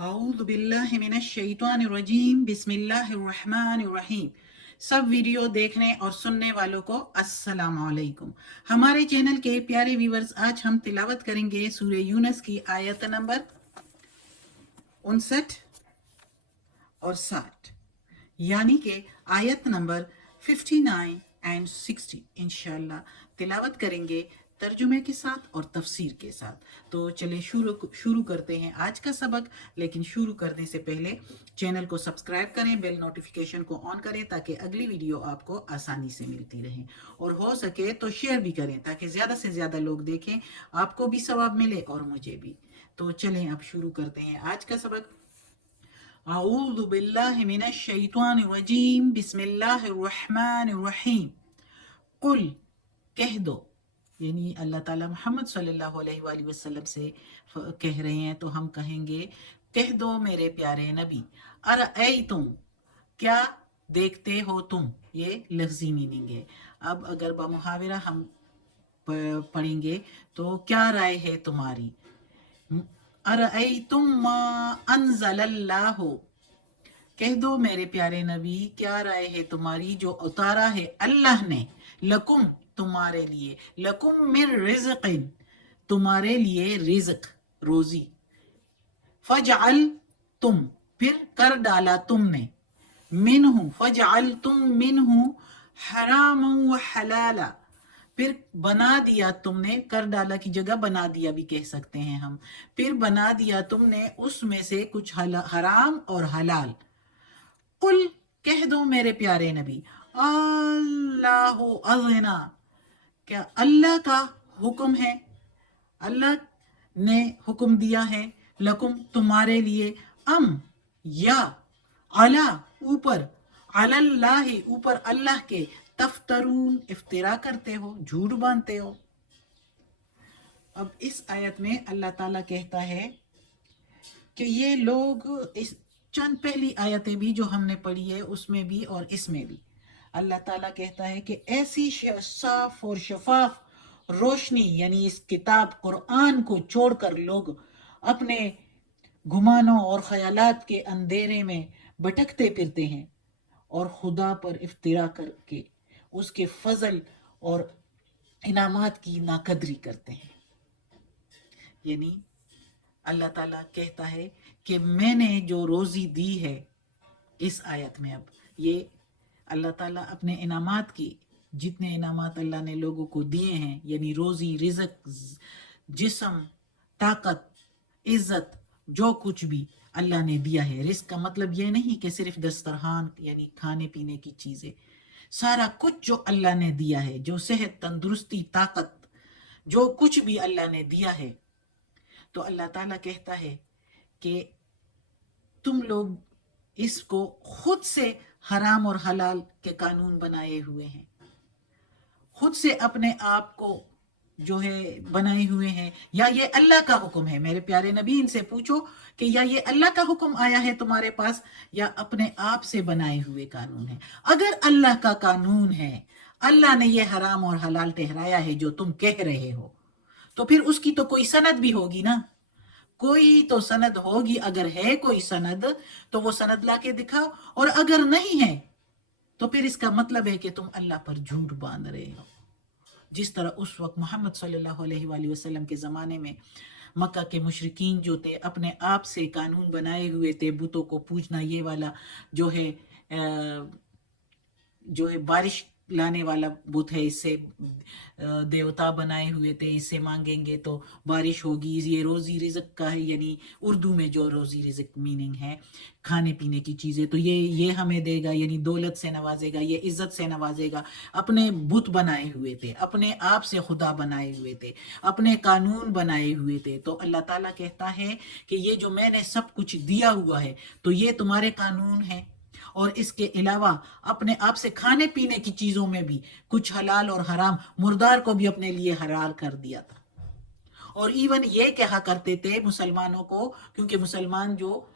अऊज़ु बिल्लाहि मिनश्शैतानिर्रजीम बिस्मिल्लाहिर्रहमानिर्रहीम। सब वीडियो देखने और सुनने वालों को अस्सलाम वालेकुम। हमारे चैनल के प्यारे व्यूवर्स, आज हम तिलावत करेंगे सूरह यूनस की आयत नंबर 59 और 60, यानी कि आयत नंबर 59 एंड 60 इंशाल्लाह तिलावत करेंगे तर्जुमे के साथ और तफसीर के साथ। तो चलिए शुरू करते हैं आज का सबक। लेकिन शुरू करने से पहले चैनल को सब्सक्राइब करें, बेल नोटिफिकेशन को ऑन करें ताकि अगली वीडियो आपको आसानी से मिलती रहे, और हो सके तो शेयर भी करें ताकि ज़्यादा से ज़्यादा लोग देखें, आपको भी सवाब मिले और मुझे भी। तो चलें अब शुरू करते हैं आज का सबक। अऊज़ु बिल्लाहि मिनश्शैतानिर्रजीम बिस्मिल्लाहिर्रहमानिर्रहीम। कुल, कह दो, यानी अल्लाह ताला मोहम्मद सल्लल्लाहु अलैहि वसल्लम से कह रहे हैं, तो हम कहेंगे कह दो मेरे प्यारे नबी। तुम, क्या देखते हो तुम, ये लफ्जी मीनिंग है। अब अगर बमुहावरा हम पढ़ेंगे तो क्या राय है तुम्हारी। तुम मा अनज़लल्लाहु, कह दो मेरे प्यारे नबी क्या राय है तुम्हारी जो उतारा है अल्लाह ने, लकुम तुम्हारे लिए, लकुम मिर रिज़्क़िन तुम्हारे लिए रिज़्क रोजी, फजअल तुम फिर कर डाला तुमने, मिनहु फजअल तुम मिनहु हराम व हलाला फिर बना दिया तुमने, कर डाला की जगह बना दिया भी कह सकते हैं हम, फिर बना दिया तुमने उसमें से कुछ हराम और हलाल। कुल, कह दो मेरे प्यारे नबी, अल्लाहु अज़ना, क्या अल्लाह का हुक्म है, अल्लाह ने हुक्म दिया है, लकुम तुम्हारे लिए, अम या, अला ऊपर, अलल्लाहि ऊपर अल्लाह के, तफ्तरून इफ्तिरा करते हो, झूठ बांधते हो। अब इस आयत में अल्लाह ताला कहता है कि ये लोग, इस चंद पहली आयतें भी जो हमने पढ़ी है उसमें भी और इसमें भी अल्लाह ताला कहता है कि ऐसी साफ और शफाफ रोशनी, यानी इस किताब कुरान को छोड़कर लोग अपने गुमानों और ख्यालात के अंधेरे में भटकते फिरते हैं और खुदा पर इफ्तिरा करके उसके फजल और इनामात की नाकदरी करते हैं। यानी अल्लाह ताला कहता है कि मैंने जो रोज़ी दी है, इस आयत में अब ये अल्लाह ताला अपने इनामात की, जितने इनामात अल्लाह ने लोगों को दिए हैं, यानी रोज़ी, रिज़्क, जिस्म, ताकत, इज़्ज़त, जो कुछ भी अल्लाह ने दिया है। रिज़्क का मतलब ये नहीं कि सिर्फ दस्तरखान यानी खाने पीने की चीज़ें, सारा कुछ जो अल्लाह ने दिया है, जो सेहत, तंदुरुस्ती, ताकत, जो कुछ भी अल्लाह ने दिया है, तो अल्लाह ताला कहता है कि तुम लोग इसको खुद से हराम और हलाल के कानून बनाए हुए हैं, खुद से अपने आप को जो है बनाए हुए हैं, या ये अल्लाह का हुक्म है। मेरे प्यारे नबी, इनसे पूछो कि या ये अल्लाह का हुक्म आया है तुम्हारे पास या अपने आप से बनाए हुए कानून है। अगर अल्लाह का कानून है, अल्लाह ने ये हराम और हलाल ठहराया है जो तुम कह रहे हो, तो फिर उसकी तो कोई सनद भी होगी ना, कोई तो सनद होगी। अगर है कोई सनद तो वो सनद लाके दिखाओ, और अगर नहीं है तो फिर इसका मतलब है कि तुम अल्लाह पर झूठ बांध रहे हो। जिस तरह उस वक्त मोहम्मद सल्लल्लाहु अलैहि वसल्लम के ज़माने में मक्का के मुशरिकीन जो थे, अपने आप से कानून बनाए हुए थे, बुतों को पूजना, ये वाला जो है बारिश लाने वाला बुत है, इससे देवता बनाए हुए थे, इससे मांगेंगे तो बारिश होगी। ये रोज़ी रिज़्क का है, यानी उर्दू में जो रोज़ी रिज़्क मीनिंग है खाने पीने की चीज़ें, तो ये हमें देगा, यानी दौलत से नवाजेगा, ये इज़्ज़त से नवाजेगा। अपने बुत बनाए हुए थे, अपने आप से खुदा बनाए हुए थे, अपने कानून बनाए हुए थे। तो अल्लाह ताला कहता है कि ये जो मैंने सब कुछ दिया हुआ है, तो ये तुम्हारे कानून है। और इसके अलावा अपने आप से खाने पीने की चीजों में भी कुछ हलाल और हराम, मुर्दार को भी अपने लिए हलाल कर दिया था। और इवन ये कहा करते थे मुसलमानों को, क्योंकि मुसलमान जो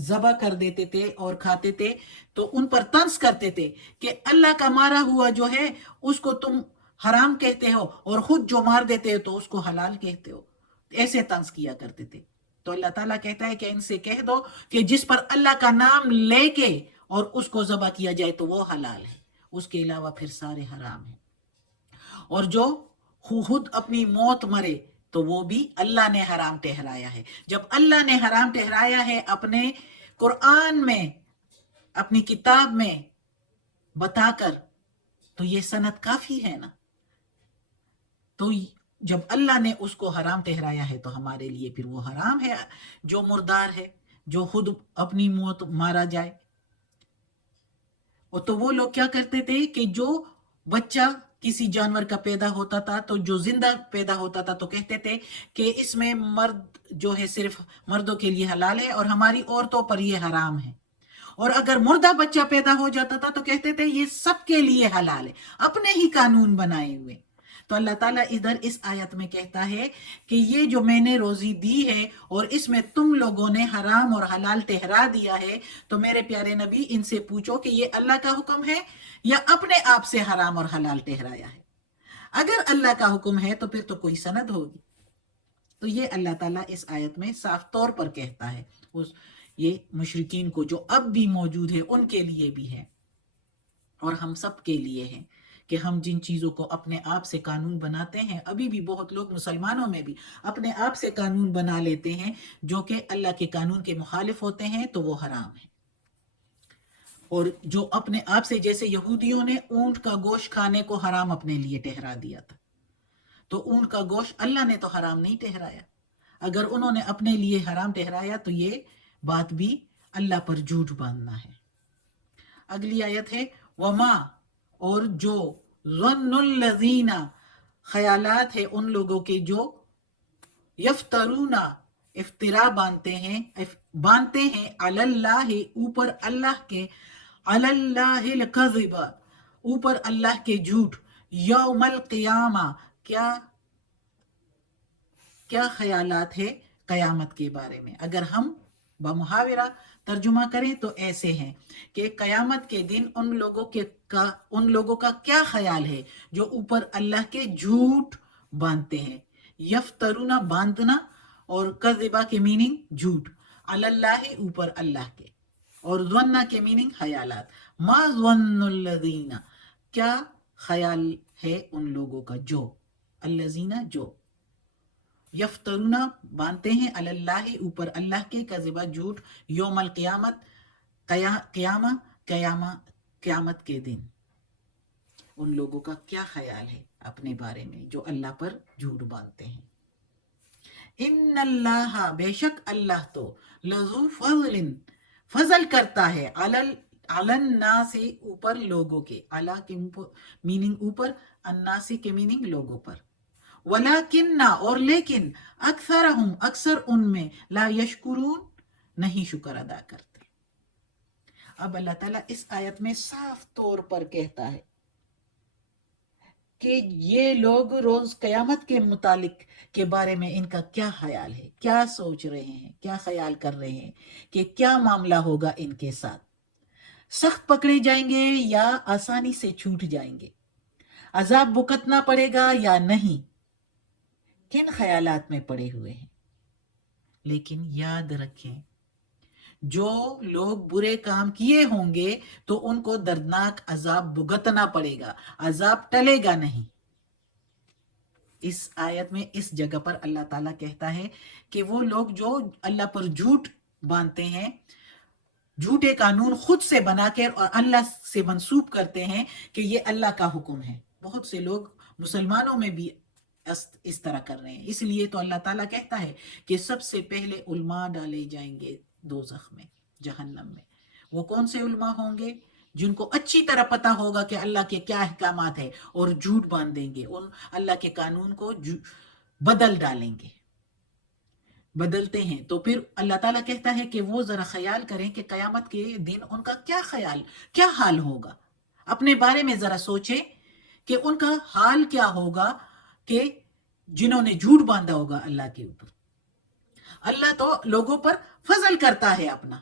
ज़बा कर देते थे और खाते थे तो उन पर तंज करते थे कि अल्लाह का मारा हुआ जो है उसको तुम हराम कहते हो, और खुद जो मार देते हो तो उसको हलाल कहते हो। ऐसे तंज किया करते थे। تو اللہ ताला कहता है कि इनसे कह दो कि जिस पर अल्लाह का नाम लेके और उसको ज़बह किया जाए तो वो हलाल है, उसके अलावा फिर सारे हराम हैं। और जो खुद अपनी मौत मरे तो वो भी अल्लाह ने हराम ठहराया है। जब अल्लाह ने हराम ठहराया है अपने कुरान में, अपनी किताब में बताकर, तो ये सनद काफी है ना। तो जब अल्लाह ने उसको हराम ठहराया है तो हमारे लिए फिर वो हराम है जो मुर्दार है, जो खुद अपनी मौत मारा जाए। और तो वो लोग क्या करते थे कि जो बच्चा किसी जानवर का पैदा होता था, तो जो जिंदा पैदा होता था, तो कहते थे कि इसमें मर्द जो है सिर्फ मर्दों के लिए हलाल है और हमारी औरतों पर ये हराम है। और अगर मुर्दा बच्चा पैदा हो जाता था तो कहते थे ये सबके लिए हलाल है, अपने ही कानून बनाए हुए। तो अल्लाह ताला इधर इस आयत में कहता है कि ये जो मैंने रोजी दी है और इसमें तुम लोगों ने हराम और हलाल ठहरा दिया है, तो मेरे प्यारे नबी इनसे पूछो कि ये अल्लाह का हुक्म है या अपने आप से हराम और हलाल ठहराया है। अगर अल्लाह का हुक्म है तो फिर तो कोई सनद होगी। तो ये अल्लाह ताला इस आयत में साफ तौर पर कहता है उस ये मुशरिकीन को जो अब भी मौजूद है उनके लिए भी है और हम सब के लिए है कि हम जिन चीज़ों को अपने आप से कानून बनाते हैं, अभी भी बहुत लोग मुसलमानों में भी अपने आप से कानून बना लेते हैं जो कि अल्लाह के कानून के मुखालिफ होते हैं, तो वो हराम है। और जो अपने आप से, जैसे यहूदियों ने ऊंट का गोश्त खाने को हराम अपने लिए ठहरा दिया था, तो ऊंट का गोश्त अल्लाह ने तो हराम नहीं ठहराया। अगर उन्होंने अपने लिए हराम ठहराया तो ये बात भी अल्लाह पर झूठ बांधना है। अगली आयत है वमा, और जो ज़न्नुल्लज़ीना, ख्यालात है उन लोगों के जो यफ्तरूना, इफ्तिरा बांधते हैं अलल्लाह, ऊपर अल्लाह के, अलल्लाहिल कज़िब, ऊपर अल्लाह के झूठ, यौमल क़ियामा, क्या क्या ख्यालात है कयामत के बारे में। अगर हम बमुहाविरा तर्जुमा करें तो ऐसे हैं कि कयामत के दिन उन लोगों का क्या ख्याल है जो ऊपर अल्लाह के झूठ बांधते हैं। यफ्तरूना बांधना, और कज़िबा के मीनिंग झूठ, अलल्लाह ऊपर अल्लाह के, और ज़न्ना के मीनिंग ख्यालात। मा ज़न्नुल्लज़ीना, क्या ख्याल है उन लोगों का, जो अल्लज़ीना जो यफ्तरूना बांधते हैं अलल्लाह ऊपर अल्लाह के, कज़िबा झूठ, यौमल क़ियामत क़यामत के दिन। उन लोगों का क्या ख्याल है अपने बारे में जो अल्लाह पर झूठ बांधते हैं। इन्नल्लाह, बेशक अल्लाह तो, लज़ू फ़ज़लिन, फजल करता है, अलन्नासी, ऊपर लोगों के, अला के मीनिंग ऊपर, अन्नासी के मीनिंग लोगों पर, वलाकिन्ना, और लेकिन, अक्सरहुम, अक्सर उनमें, ला यशकुरून, नहीं शुक्र अदा करते। अब अल्लाह ताला इस आयत में साफ तौर पर कहता है कि ये लोग रोज कयामत के मुतालिक के बारे में इनका क्या ख्याल है, क्या सोच रहे हैं, क्या ख्याल कर रहे हैं कि क्या मामला होगा इनके साथ, सख्त पकड़े जाएंगे या आसानी से छूट जाएंगे, अजाब भुगतना पड़ेगा या नहीं, किन ख्यालात में पड़े हुए हैं। लेकिन याद रखें, जो लोग बुरे काम किए होंगे तो उनको दर्दनाक अजाब भुगतना पड़ेगा, अजाब टलेगा नहीं। इस आयत में इस जगह पर अल्लाह ताला कहता है कि वो लोग जो अल्लाह पर झूठ बांधते हैं, झूठे कानून खुद से बनाकर और अल्लाह से मंसूब करते हैं कि ये अल्लाह का हुक्म है। बहुत से लोग मुसलमानों में भी इस तरह कर रहे हैं। इसलिए तो अल्लाह ताला कहता है कि सबसे पहले उल्मा डाले जाएंगे दोज़ख में, जहन्नम में। वो कौन से उल्मा होंगे? जिनको अच्छी तरह पता होगा कि अल्लाह के क्या अहकामात है और झूठ बांध देंगे, उन अल्लाह के कानून को बदल डालेंगे, बदलते हैं। तो फिर अल्लाह ताला कहता है कि वो जरा ख्याल करें कि कयामत के दिन उनका क्या हाल होगा। अपने बारे में जरा सोचें कि उनका हाल क्या होगा कि जिन्होंने झूठ बांधा होगा अल्लाह के ऊपर। अल्लाह तो लोगों पर फजल करता है अपना,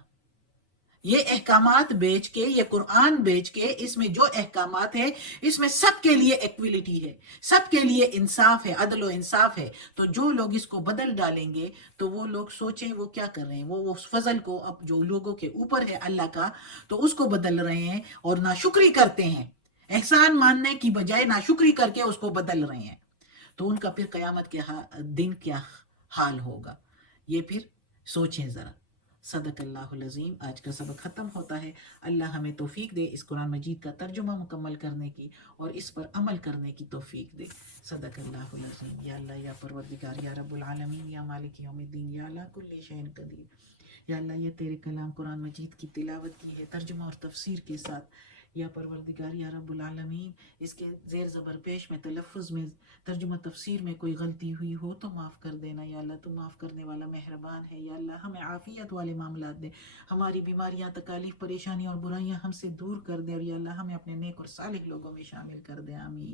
یہ احکامات بیچ کے، یہ قرآن بیچ کے، اس میں جو احکامات ہے اس میں سب کے لیے ایکویلٹی ہے، سب کے لیے انصاف ہے، عدل و انصاف ہے. تو جو لوگ اس کو بدل ڈالیں گے تو وہ لوگ سوچیں وہ کیا کر رہے ہیں، وہ اس فضل کو اب جو لوگوں کے اوپر ہے اللہ کا، تو اس کو بدل رہے ہیں اور ناشکری کرتے ہیں. احسان ماننے کی بجائے ناشکری کر کے اس کو بدل رہے ہیں. تو ان کا پھر قیامت کے دن کیا حال ہوگا، یہ پھر سوچیں ذرا. صدق اللہ العظیم. آج کا سبق ختم ہوتا ہے. اللہ ہمیں توفیق دے اس قرآن مجید کا ترجمہ مکمل کرنے کی اور اس پر عمل کرنے کی توفیق دے. صدق اللہ العظیم. یا اللہ یا پروردگار یا رب العالمین یا مالک یوم الدین یا اللہ کل شیء قدیر. یا اللہ یہ تیرے کلام قرآن مجید کی تلاوت کی ہے ترجمہ اور تفسیر کے ساتھ. یا پروردگار یا رب العالمین اس کے زیر زبر پیش میں تلفظ میں ترجمہ تفسیر میں کوئی غلطی ہوئی ہو تو معاف کر دینا. یا اللہ تو معاف کرنے والا مہربان ہے. یا اللہ ہمیں عافیت والے معاملات دے، ہماری بیماریاں، تکالیف، پریشانی اور برائیاں ہم سے دور کر دے، اور یا اللہ ہمیں اپنے نیک اور صالح لوگوں میں شامل کر دے. آمین.